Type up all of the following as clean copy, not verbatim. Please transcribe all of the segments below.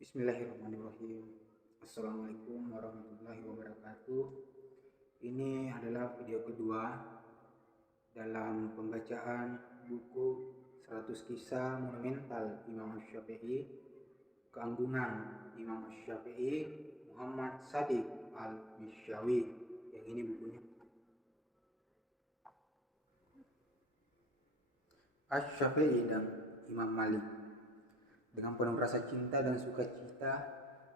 Bismillahirrahmanirrahim. Assalamualaikum warahmatullahi wabarakatuh. Ini adalah video kedua dalam pembacaan buku 100 Kisah Monumental Imam Asy-Syafi'i, keanggungan Imam Asy-Syafi'i Muhammad Shadiq Al-Misyawi. Yang ini bukunya. Asy-Syafi'i dan Imam Malik. Dengan penuh rasa cinta dan sukacita,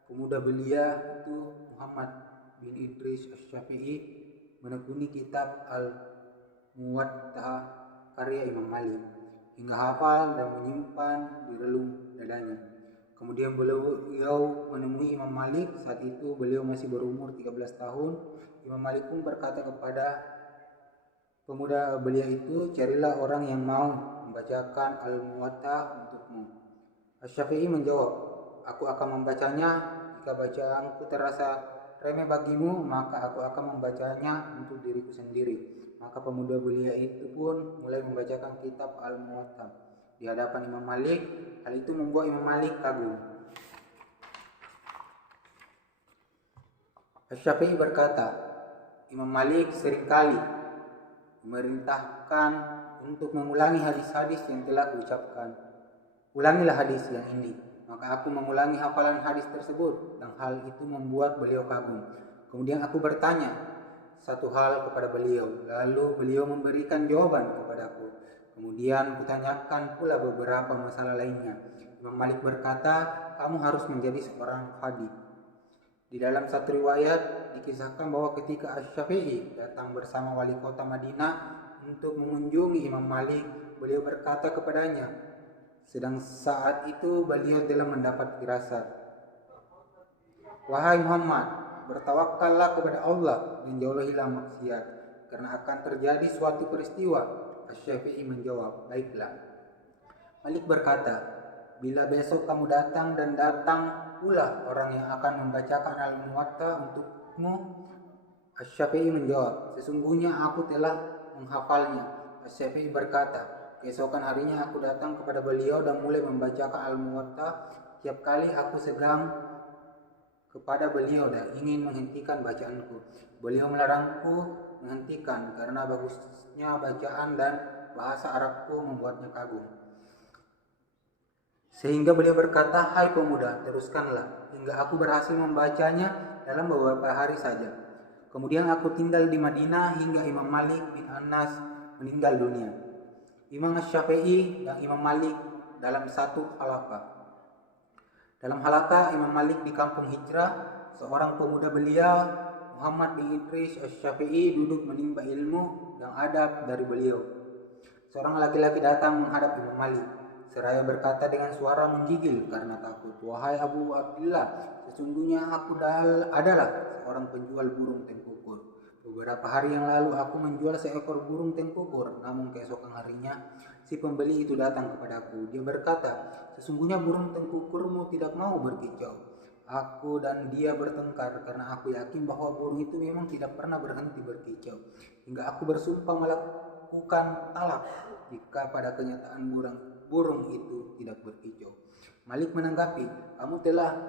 pemuda belia itu Muhammad bin Idris Asy-Syafi'i menekuni kitab Al-Muwatta karya Imam Malik hingga hafal dan menyimpan di relung dadanya. Kemudian beliau menemui Imam Malik. Saat itu beliau masih berumur 13 tahun. Imam Malik pun berkata kepada pemuda belia itu, "Carilah orang yang mau membacakan Al-Muwatta untukmu." Asy-Syafi'i menjawab, "Aku akan membacanya. Jika bacaanku terasa remeh bagimu, maka aku akan membacanya untuk diriku sendiri." Maka pemuda belia itu pun mulai membacakan kitab Al-Muwatta di hadapan Imam Malik. Hal itu membuat Imam Malik kagum. Asy-Syafi'i berkata, "Imam Malik seringkali memerintahkan untuk mengulangi hadis-hadis yang telah kuucapkan. Ulangilah hadis yang ini." Maka aku mengulangi hafalan hadis tersebut, dan hal itu membuat beliau kagum. Kemudian aku bertanya satu hal kepada beliau, lalu beliau memberikan jawaban kepadaku. Kemudian kutanyakan pula beberapa masalah lainnya. Imam Malik berkata, "Kamu harus menjadi seorang qadhi." Di dalam satu riwayat dikisahkan bahwa ketika Asy-Syafi'i datang bersama wali kota Madinah untuk mengunjungi Imam Malik, beliau berkata kepadanya, sedang saat itu beliau telah mendapat firasat, "Wahai Muhammad, bertawakkallah kepada Allah dan jauhilah maksiat, karena akan terjadi suatu peristiwa." Asy-Syafi'i menjawab, "Baiklah." Malik berkata, "Bila besok kamu datang dan datang pula orang yang akan membacakan Al-Muwatta untukmu?" Asy-Syafi'i menjawab, "Sesungguhnya aku telah menghafalnya." Asy-Syafi'i berkata, "Keesokan harinya aku datang kepada beliau dan mulai membacakan Al-Muwatta. Tiap kali aku sedang kepada beliau dan ingin menghentikan bacaanku, beliau melarangku menghentikan karena bagusnya bacaan dan bahasa Arabku membuatnya kagum. Sehingga beliau berkata, 'Hai pemuda, teruskanlah,' hingga aku berhasil membacanya dalam beberapa hari saja. Kemudian aku tinggal di Madinah hingga Imam Malik bin Anas meninggal dunia." Imam Asy-Syafi'i dan Imam Malik dalam satu halaqah. Dalam halaqah Imam Malik di kampung Hijrah, seorang pemuda belia Muhammad bin Idris Asy-Syafi'i duduk menimba ilmu dan adab dari beliau. Seorang laki-laki datang menghadap Imam Malik seraya berkata dengan suara menggigil karena takut, "Wahai Abu Abdillah, sesungguhnya aku adalah seorang penjual burung tengkukur. Beberapa hari yang lalu aku menjual seekor burung tengkukur, namun keesokan harinya si pembeli itu datang kepadaku. Dia berkata, 'Sesungguhnya burung tengkukurmu tidak mau berkicau.' Aku dan dia bertengkar karena aku yakin bahwa burung itu memang tidak pernah berhenti berkicau, hingga aku bersumpah melakukan talak jika pada kenyataan burung itu tidak berkicau." Malik menanggapi, "Kamu telah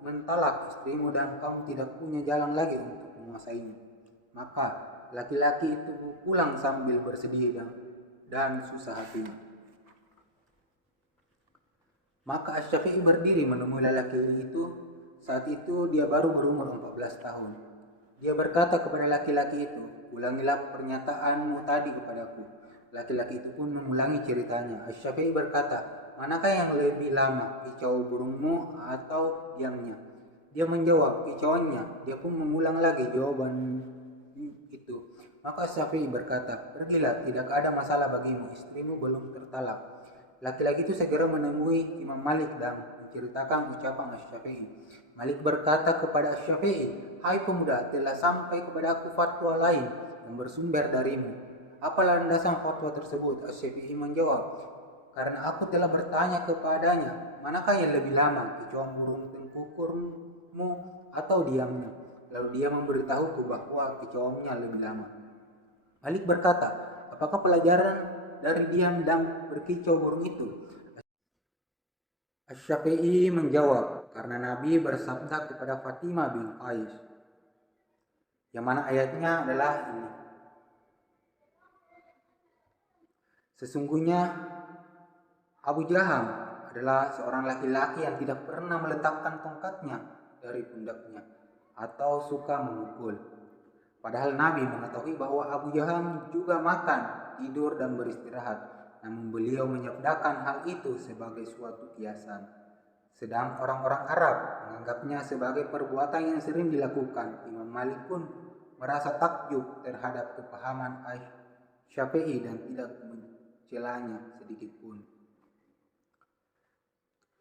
mentalak istrimu dan kamu tidak punya jalan lagi untuk menguasainya." Maka laki-laki itu pulang sambil bersedih dan susah hati. Maka Asy-Syafi'i berdiri menemui lelaki itu. Saat itu dia baru berumur 14 tahun. Dia berkata kepada laki-laki itu, "Ulangilah pernyataanmu tadi kepadaku." Laki-laki itu pun mengulangi ceritanya. Asy-Syafi'i berkata, "Manakah yang lebih lama, kicau burungmu atau diamnya?" Dia menjawab, "Kicauannya." Dia pun mengulang lagi jawaban itu. Maka Syafi'i berkata, "Pergilah, tidak ada masalah bagimu, istrimu belum tertalak." Laki-laki itu segera menemui Imam Malik dan menceritakan ucapan Asy-Syafi'i. Malik berkata kepada Asy-Syafi'i, "Hai pemuda, telah sampai kepada aku fatwa lain yang bersumber darimu. Apa landasan fatwa tersebut?" Asy-Syafi'i menjawab, "Karena aku telah bertanya kepadanya, manakah yang lebih lama, kicauan burung tengkukurmu atau diamnya? Lalu dia memberitahuku bahwa kicauannya lebih lama." Malik berkata, "Apakah pelajaran dari diam dan berkicau burung itu?" Asy-Syafi'i menjawab, karena Nabi bersabda kepada Fatimah bin Qais, yang mana ayatnya adalah ini. Sesungguhnya Abu Jaham adalah seorang laki-laki yang tidak pernah meletakkan tongkatnya dari pundaknya atau suka memukul. Padahal Nabi mengetahui bahwa Abu Jaham juga makan, tidur, dan beristirahat. Namun beliau menyabdakan hal itu sebagai suatu kiasan. Sedang orang-orang Arab menganggapnya sebagai perbuatan yang sering dilakukan. Imam Malik pun merasa takjub terhadap kepahaman Syafi'i dan tidak mencelanya sedikit pun.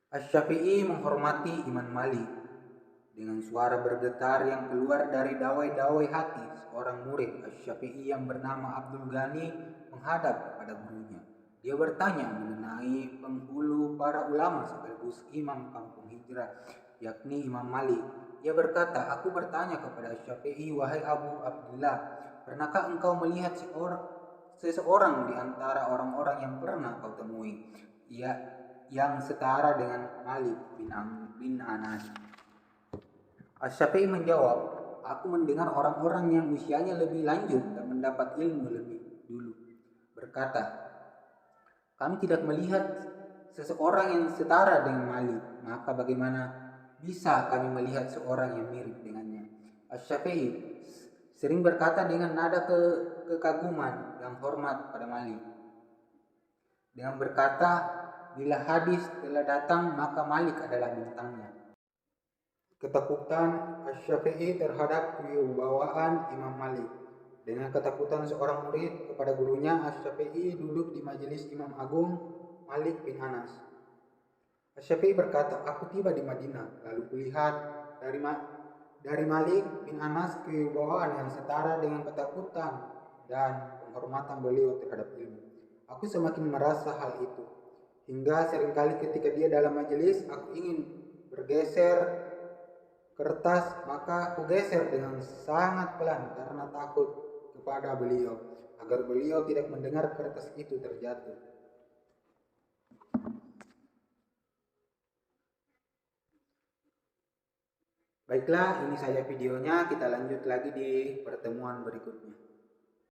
Asy-Syafi'i menghormati Imam Malik. Dengan suara bergetar yang keluar dari dawai-dawai hati, seorang murid Asy-Syafi'i yang bernama Abdul Ghani menghadap kepada gurunya. Dia bertanya mengenai penghulu para ulama sekaligus imam kampung hijrah, yakni Imam Malik. Dia berkata, "Aku bertanya kepada Asy-Syafi'i, wahai Abu Abdullah, pernahkah engkau melihat seseorang di antara orang-orang yang pernah kau temui, yang setara dengan Malik bin Anas?" Asy-Syafi'i menjawab, "Aku mendengar orang-orang yang usianya lebih lanjut dan mendapat ilmu lebih dulu berkata, kami tidak melihat seseorang yang setara dengan Malik, maka bagaimana bisa kami melihat seorang yang mirip dengannya?" Asy-Syafi'i sering berkata dengan nada kekaguman dan hormat pada Malik, dengan berkata, bila hadis telah datang maka Malik adalah bintangnya. Ketakutan Asy-Syafi'i terhadap kewibawaan Imam Malik. Dengan ketakutan seorang murid kepada gurunya, Asy-Syafi'i duduk di majelis Imam Agung Malik bin Anas. Asy-Syafi'i berkata, "Aku tiba di Madinah, lalu kulihat dari Malik bin Anas kewibawaan yang setara dengan ketakutan dan penghormatan beliau terhadap ilmu. Aku semakin merasa hal itu, hingga seringkali ketika dia dalam majelis, aku ingin bergeser kertas, maka aku geser dengan sangat pelan karena takut kepada beliau, agar beliau tidak mendengar kertas itu terjatuh." Baiklah, ini saja videonya. Kita lanjut lagi di pertemuan berikutnya.